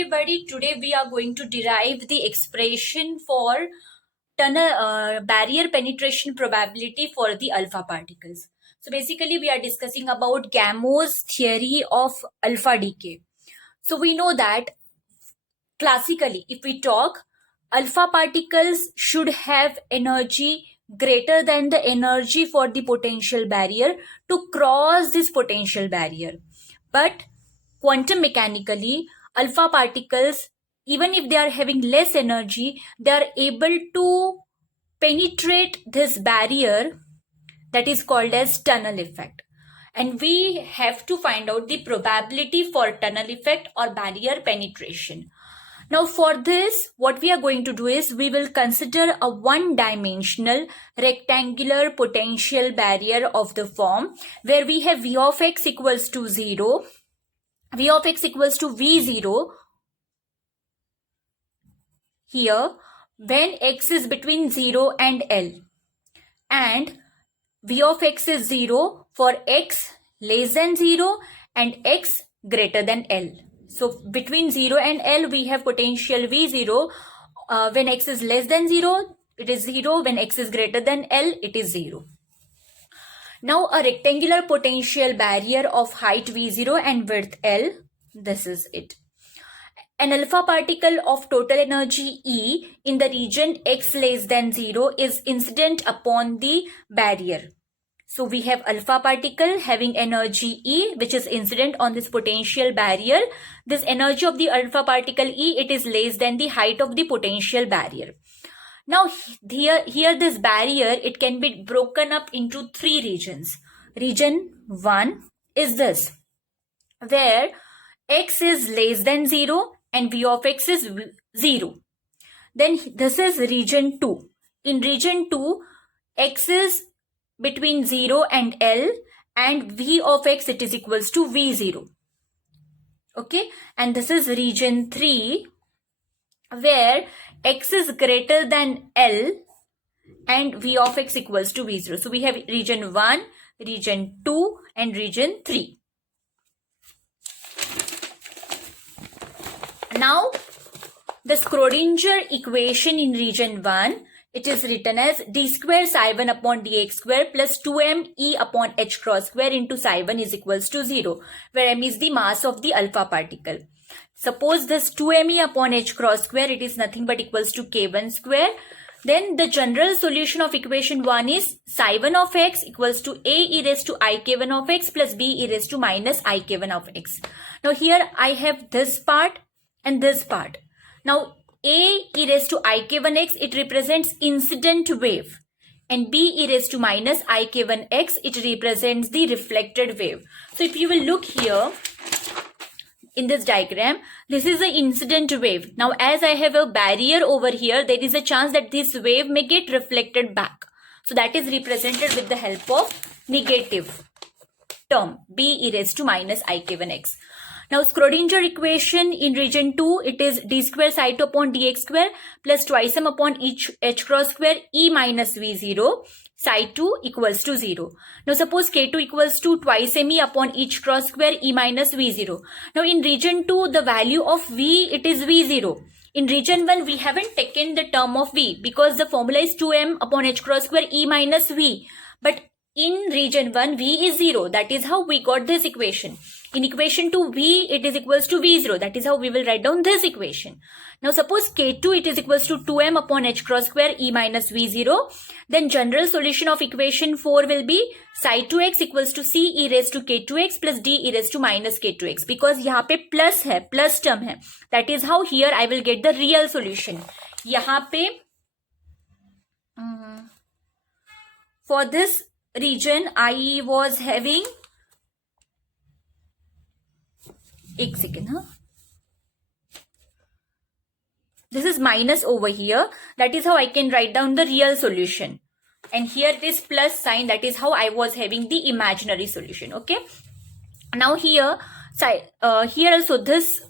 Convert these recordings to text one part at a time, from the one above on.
everybody, today we are going to derive the expression for barrier penetration probability for the alpha particles. So basically we are discussing about Gamo's theory of alpha decay. So we know that classically, if we talk, alpha particles should have energy greater than the energy for the potential barrier to cross this potential barrier. But quantum mechanically, alpha particles, even if they are having less energy, they are able to penetrate this barrier that is called as tunnel effect. And we have to find out the probability for tunnel effect or barrier penetration. Now for this, what we are going to do is we will consider a one-dimensional rectangular potential barrier of the form where we have V of x equals to 0, V of x equals to V0 here when x is between 0 and L, and V of x is 0 for x less than 0 and x greater than L. So between 0 and L, we have potential V0. When x is less than 0, it is 0. When x is greater than L, it is 0. Now a rectangular potential barrier of height V0 and width L, this is it. An alpha particle of total energy E in the region x less than 0 is incident upon the barrier. So we have alpha particle having energy E which is incident on this potential barrier. This energy of the alpha particle E, it is less than the height of the potential barrier. Now here this barrier, it can be broken up into three regions. Region 1 is this, where x is less than 0 and V of x is 0. Then this is region 2. In region 2, x is between 0 and L and V of x, it is equals to V0. Okay, and this is region 3 where x is greater than L and V of x equals to V0. So we have region 1, region 2 and region 3. Now the Schrodinger equation in region 1, it is written as d square psi 1 upon dx square plus 2m e upon h cross square into psi 1 is equals to 0, where m is the mass of the alpha particle. Suppose this 2m e upon h cross square, it is nothing but equals to k1 square. Then the general solution of equation 1 is psi 1 of x equals to a e raised to ik1 of x plus b e raised to minus ik1 of x. Now here I have this part and this part. Now a e raised to ik1x, it represents incident wave, and b e raised to minus ik1x, it represents the reflected wave. So if you will look here in this diagram, this is the incident wave. Now as I have a barrier over here, there is a chance that this wave may get reflected back. So that is represented with the help of negative term b e raised to minus ik1x. Now Schrodinger equation in region 2, it is d square psi 2 upon dx square plus twice m upon h cross square e minus v0 psi 2 equals to 0. Now suppose k2 equals to twice m e upon h cross square e minus v0. Now in region 2, the value of v, it is v0. In region 1, we haven't taken the term of v because the formula is 2m upon h cross square e minus v. But in region 1, v is 0. That is how we got this equation. In equation 2, v, it is equals to v0. That is how we will write down this equation. Now suppose k2, it is equals to 2m upon h cross square e minus v0. Then general solution of equation 4 will be psi 2x equals to c e raised to k2x plus d e raised to minus k2x. Because यहाँ पे plus है, plus term है. That is how here I will get the real solution. यहाँ पे for this region I was having, एक second, this is minus over here. That is how I can write down the real solution. And here it is plus sign. That is how I was having the imaginary solution. Okay. Now here also this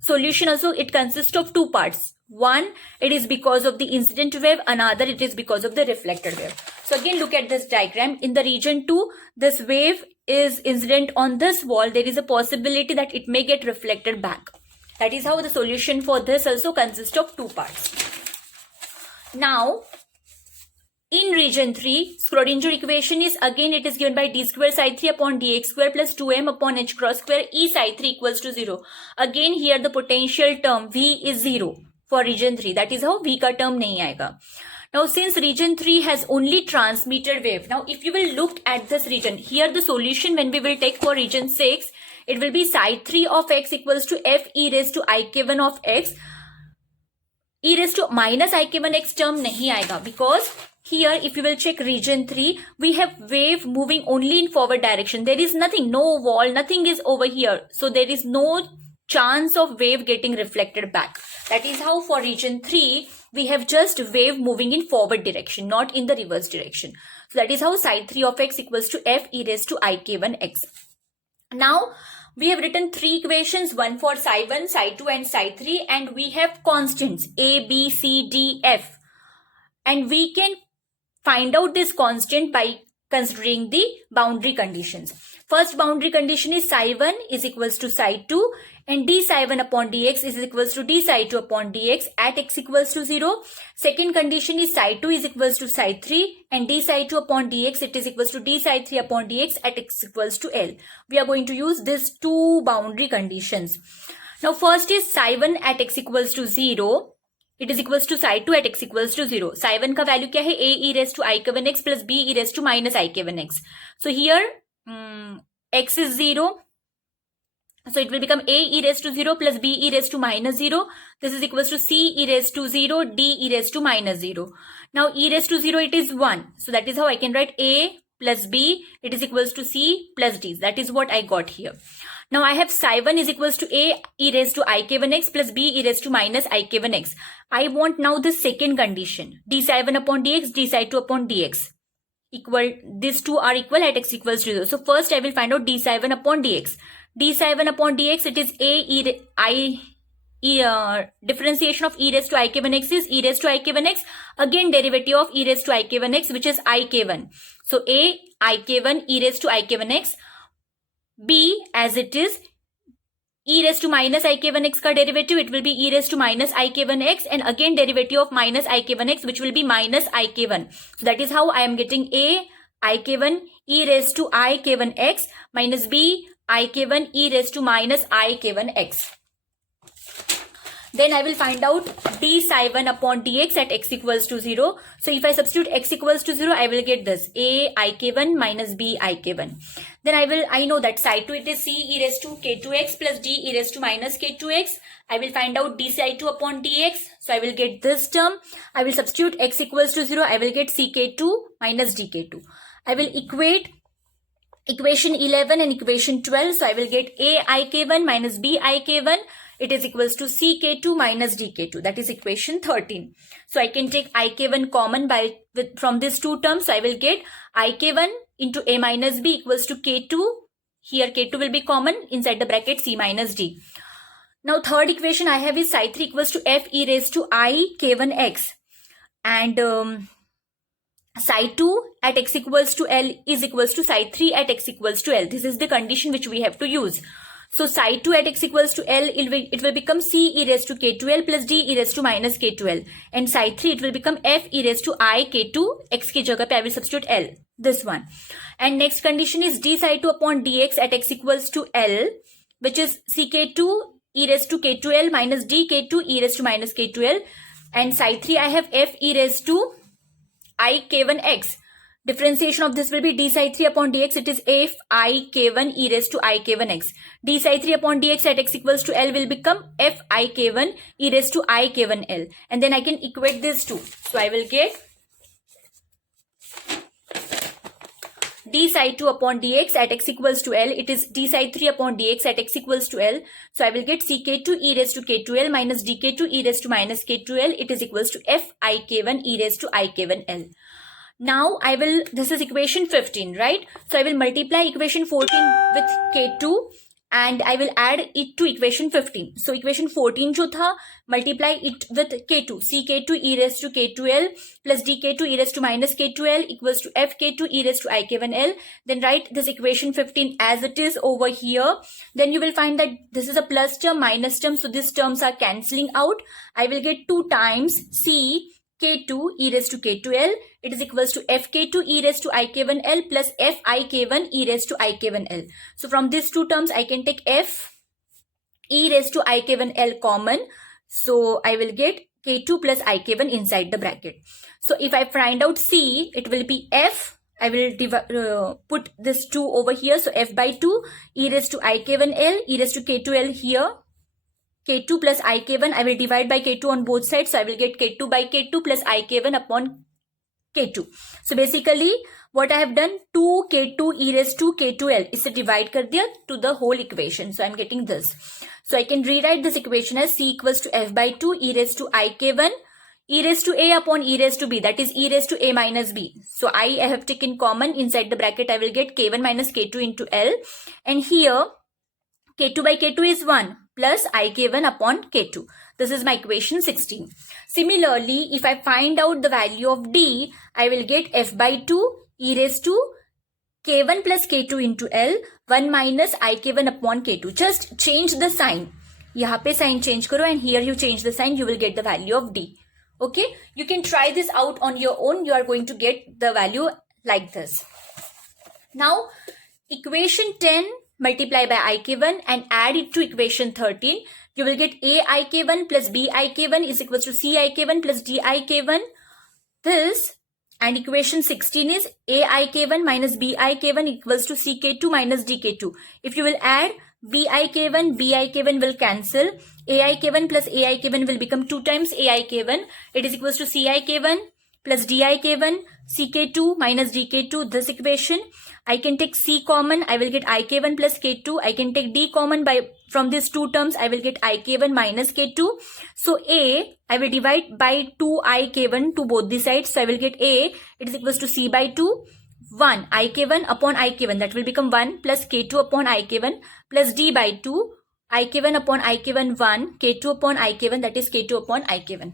solution also, it consists of two parts. One, it is because of the incident wave. Another, it is because of the reflected wave. So again, look at this diagram. In the region 2, this wave is incident on this wall. There is a possibility that it may get reflected back. That is how the solution for this also consists of two parts. Now, in region 3, Schrodinger equation is again it is given by d square psi 3 upon dx square plus 2m upon h cross square E psi 3 equals to 0. Again here the potential term V is 0 for region 3. That is how V का term नहीं आएगा. Now since region 3 has only transmitted wave, now if you will look at this region, here the solution when we will take for region 6, it will be psi 3 of x equals to f e raised to ik1 of x. E raised to minus ik1x term nahi aayega because here if you will check region 3, we have wave moving only in forward direction. There is nothing, no wall, nothing is over here. So there is no chance of wave getting reflected back. That is how for region 3, we have just wave moving in forward direction, not in the reverse direction. So that is how psi 3 of x equals to f e raised to ik1x. Now, we have written three equations, one for psi 1, psi 2 and psi 3, and we have constants a, b, c, d, f. And we can find out this constant by considering the boundary conditions. First boundary condition is psi 1 is equals to psi 2 and d psi 1 upon dx is equals to d psi 2 upon dx at x equals to 0. Second condition is psi 2 is equals to psi 3 and d psi 2 upon dx it is equals to d psi 3 upon dx at x equals to L. We are going to use these two boundary conditions. Now first is psi 1 at x equals to 0. It is equals to psi 2 at x equals to 0. Psi 1 का value क्या है? A e raised to ik1x plus b e raised to minus ik1x. So here x is 0. So it will become a e raised to 0 plus b e raised to minus 0. This is equals to c e raised to 0 d e raised to minus 0. Now e raised to 0 it is 1. So that is how I can write a plus b it is equals to c plus d. That is what I got here. Now I have psi 1 is equals to a e raised to ik1x plus b e raised to minus ik1x. I want now the second condition. D psi 1 upon dx, d psi 2 upon dx. Equal, these two are equal at x equals to 0. So first I will find out d psi 1 upon dx. D psi 1 upon dx it is differentiation of e raised to ik1x is e raised to ik1x. Again derivative of e raised to ik1x which is ik1. So a ik1 e raised to ik1x. B as it is e raised to minus ik1x ka derivative it will be e raised to minus ik1x and again derivative of minus ik1x which will be minus ik1. So that is how I am getting a ik1 e raised to ik1x minus b ik1 e raised to minus ik1x. Then I will find out d psi 1 upon dx at x equals to 0. So if I substitute x equals to 0, I will get this a ik1 minus b ik1. Then I know that psi 2 it is c e raised to k2x plus d e raised to minus k2x. I will find out d psi 2 upon dx. So I will get this term. I will substitute x equals to 0. I will get ck2 minus dk2. I will equate equation 11 and equation 12. So I will get a ik1 minus b ik1. It is equals to ck2 minus dk2. That is equation 13. So I can take ik1 common from these two terms. So I will get ik1 into a minus b equals to k2. Here k2 will be common inside the bracket c minus d. Now third equation I have is psi 3 equals to f e raised to ik1x. And psi 2 at x equals to L is equals to psi 3 at x equals to L. This is the condition which we have to use. So psi 2 at x equals to L, it will become c e raised to k2L plus d e raised to minus k2L. And psi 3 it will become f e raised to I k2 x ki jagah pe I will substitute L. This one. And next condition is d psi 2 upon dx at x equals to L, which is ck2 e raised to k2L minus d k2 e raised to minus k2L. And psi 3 I have f e raised to I k1x. Differentiation of this will be d psi 3 upon dx. It is f I k1 e raised to I k1x. D psi 3 upon dx at x equals to L will become f I k1 e raised to I k1 L. And then I can equate these two. So I will get d psi 2 upon dx at x equals to L. It is d psi 3 upon dx at x equals to L. So I will get ck2 e raised to k2L minus dk2 e raised to minus k2L. It is equals to f I k1 e raised to I k1 L. Now this is equation 15, right? So I will multiply equation 14 with k2 and I will add it to equation 15. So equation 14 जो था, multiply it with K2, CK2 e raised to K2L plus DK2 e raised to minus K2L equals to FK2 e raised to IK1L. Then write this equation 15 as it is over here. Then you will find that this is a plus term, minus term, so these terms are cancelling out. I will get 2 times C K2 e raised to K2L. It is equals to Fk2 e raised to Ik1L plus Fik1 e raised to Ik1L. So from these two terms, I can take F e raised to Ik1L common. So I will get K2 plus Ik1 inside the bracket. So if I find out C, it will be F. I will put this 2 over here. So F by 2 e raised to Ik1L e raised to K2L here. K2 plus Ik1, I will divide by K2 on both sides. So I will get K2 by K2 plus Ik1 upon K2. So basically what I have done, 2 K2 e raised to K2L is to divide kar diya to the whole equation. So I'm getting this. So I can rewrite this equation as C equals to F by 2 e raised to Ik1 e raised to A upon e raised to B, that is e raised to A minus B. So I have taken common inside the bracket. I will get K1 minus K2 into L, and here K2 by K2 is 1 plus Ik1 upon K2. This is my equation 16. Similarly, if I find out the value of D, I will get F by 2 e raised to K1 plus K2 into L, 1 minus Ik1 upon K2. Just change the sign. यहाँ पे sign change करो and here you change the sign, you will get the value of D. Okay, you can try this out on your own. You are going to get the value like this. Now, equation 10 multiply by Ik1 and add it to equation 13. You will get A Ik1 plus B Ik1 is equals to C Ik1 plus D Ik1. This, and equation 16 is A Ik1 minus B Ik1 equals to CK2 minus DK2. If you will add B Ik1 will cancel. A Ik1 plus A Ik1 will become 2 times A Ik1. It is equals to C Ik1 plus D Ik1, CK2 minus DK2, this equation. I can take C common, I will get Ik1 plus K2. I can take D common from these two terms, I will get Ik1 minus K2. So A, I will divide by 2 Ik1 to both the sides. So I will get A, it is equals to C by 2, 1 Ik1 upon Ik1, that will become 1 plus K2 upon Ik1 plus D by 2, Ik1 upon Ik1 1, K2 upon Ik1, that is K2 upon Ik1.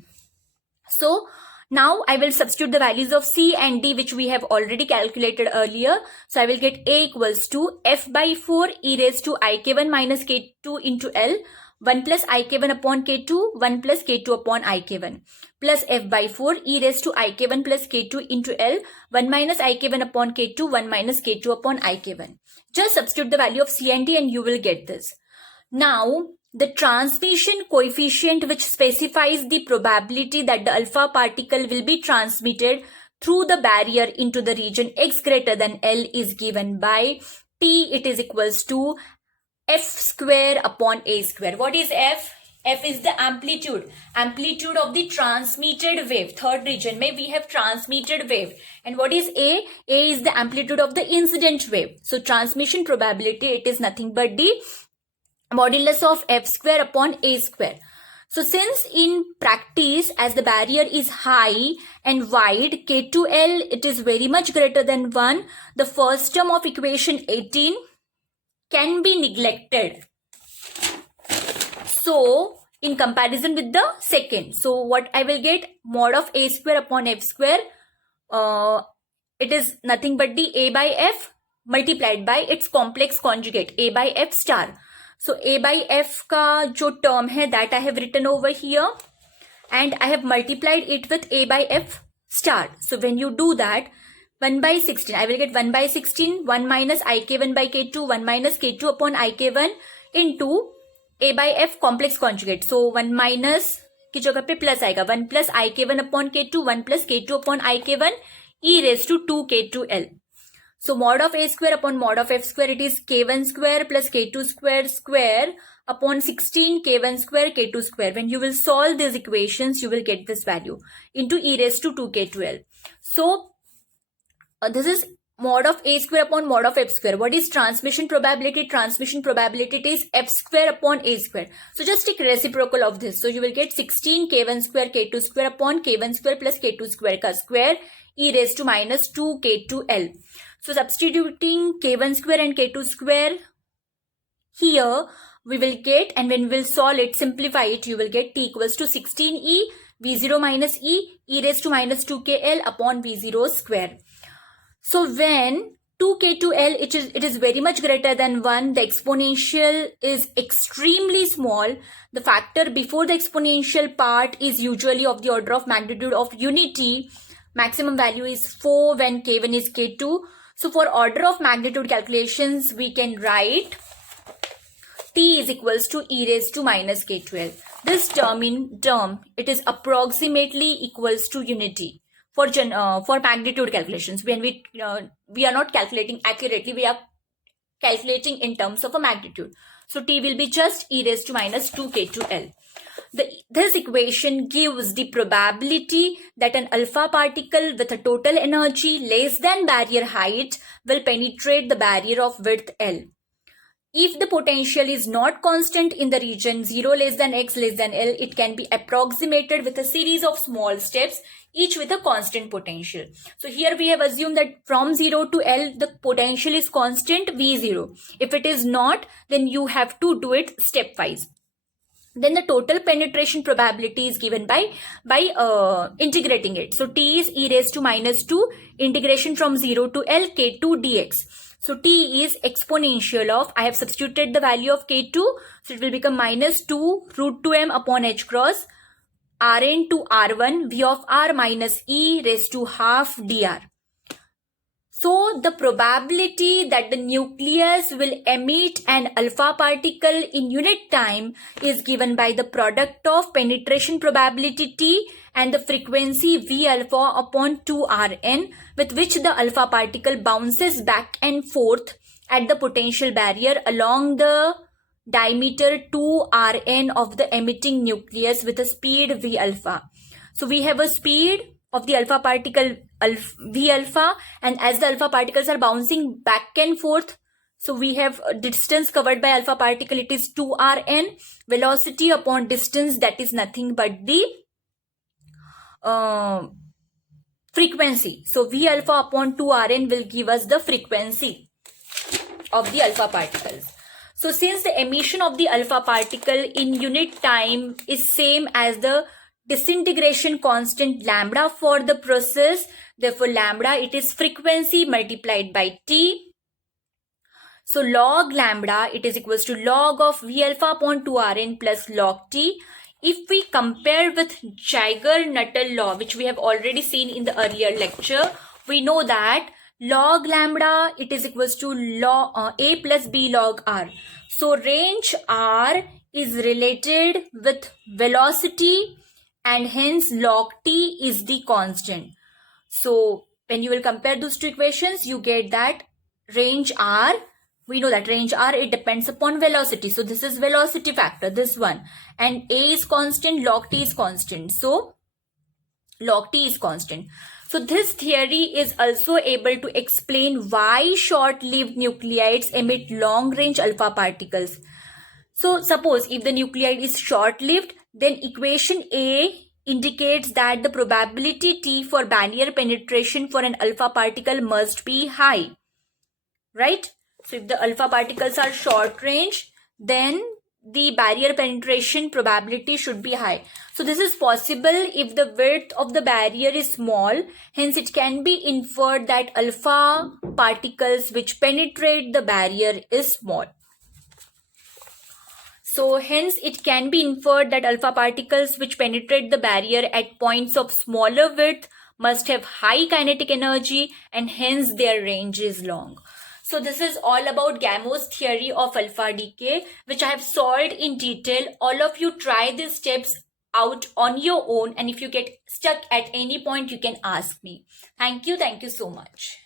So now I will substitute the values of C and D which we have already calculated earlier. So I will get A equals to F by 4 e raised to Ik1 minus K2 into L, 1 plus Ik1 upon K2, 1 plus K2 upon Ik1, plus F by 4 e raised to Ik1 plus K2 into L, 1 minus Ik1 upon K2, 1 minus K2 upon Ik1. Just substitute the value of C and D and you will get this. Now, the transmission coefficient which specifies the probability that the alpha particle will be transmitted through the barrier into the region X greater than L is given by T. It is equals to F square upon A square. What is F? F is the amplitude of the transmitted wave. Third region may we have transmitted wave. And what is A? A is the amplitude of the incident wave. So transmission probability, it is nothing but the modulus of F square upon A square. So since in practice, as the barrier is high and wide, K2L, it is very much greater than 1, the first term of equation 18 can be neglected. So in comparison with the second, so what I will get, mod of A square upon F square, it is nothing but the A by F multiplied by its complex conjugate, A by F star. So A by F का जो term है, that I have written over here and I have multiplied it with A by F star. So when you do that, 1 by 16, I will get 1 by 16, 1 minus Ik1 by K2, 1 minus K2 upon Ik1 into A by F complex conjugate. So 1 minus की जगह पे plus आएगा, 1 plus Ik1 upon K2, 1 plus K2 upon Ik1 e raised to 2K2L. So mod of A square upon mod of F square, it is K1 square plus K2 square upon 16 K1 square K2 square. When you will solve these equations, you will get this value into e raised to 2K2L. So this is mod of A square upon mod of F square. What is transmission probability? Transmission probability is F square upon A square. So just take reciprocal of this. So you will get 16 K1 square K2 square upon K1 square plus K2 square ka square e raised to minus 2K2L. So substituting K1 square and K2 square here we will get, and when we will solve it, simplify it, you will get T equals to 16e V0 minus e raised to minus 2kL upon V0 square. So when 2k to L, it is very much greater than 1, the exponential is extremely small. The factor before the exponential part is usually of the order of magnitude of unity. Maximum value is 4 when k1 is k2. So for order of magnitude calculations, we can write T is equals to e raised to minus k to L. This term, it is approximately equals to unity. For magnitude calculations, when we are not calculating accurately, we are calculating in terms of a magnitude. So T will be just e raised to minus 2k to L. This equation gives the probability that an alpha particle with a total energy less than barrier height will penetrate the barrier of width L. If the potential is not constant in the region 0 less than x less than L, it can be approximated with a series of small steps, each with a constant potential. So here we have assumed that from 0 to L, the potential is constant V0. If it is not, then you have to do it stepwise. Then the total penetration probability is given by integrating it. So T is e raised to minus 2 integration from 0 to L k2 dx. So T is exponential of, I have substituted the value of k2, so it will become minus 2 root 2m upon h cross Rn to R1 V of R minus e raised to half dr. So the probability that the nucleus will emit an alpha particle in unit time is given by the product of penetration probability T and the frequency V alpha upon 2Rn, with which the alpha particle bounces back and forth at the potential barrier along the diameter 2Rn of the emitting nucleus with a speed V alpha. So we have a speed of the alpha particle V alpha, and as the alpha particles are bouncing back and forth, so we have distance covered by alpha particle, it is 2Rn, velocity upon distance, that is nothing but the frequency. So V alpha upon 2Rn will give us the frequency of the alpha particles. So since the emission of the alpha particle in unit time is same as the disintegration constant lambda for the process, therefore lambda, it is frequency multiplied by T. So log lambda, it is equals to log of V alpha upon 2Rn plus log T. If we compare with Geiger-Nuttall law, which we have already seen in the earlier lecture, we know that log lambda, it is equals to log A plus B log R. So range R is related with velocity, and hence log T is the constant. So when you will compare those two equations, you get that range R, we know that range R, it depends upon velocity. So this is velocity factor, this one. And A is constant, log T is constant. So log T is constant. So this theory is also able to explain why short-lived nuclides emit long-range alpha particles. So suppose if the nuclide is short-lived, then equation A indicates that the probability T for barrier penetration for an alpha particle must be high, right? So if the alpha particles are short range, then the barrier penetration probability should be high. So this is possible if the width of the barrier is small. Hence it can be inferred that alpha particles which penetrate the barrier is small. So hence it can be inferred that alpha particles which penetrate the barrier at points of smaller width must have high kinetic energy, and hence their range is long. So this is all about Gamow theory of alpha decay, which I have solved in detail. All of you try these steps out on your own, and if you get stuck at any point, you can ask me. Thank you so much.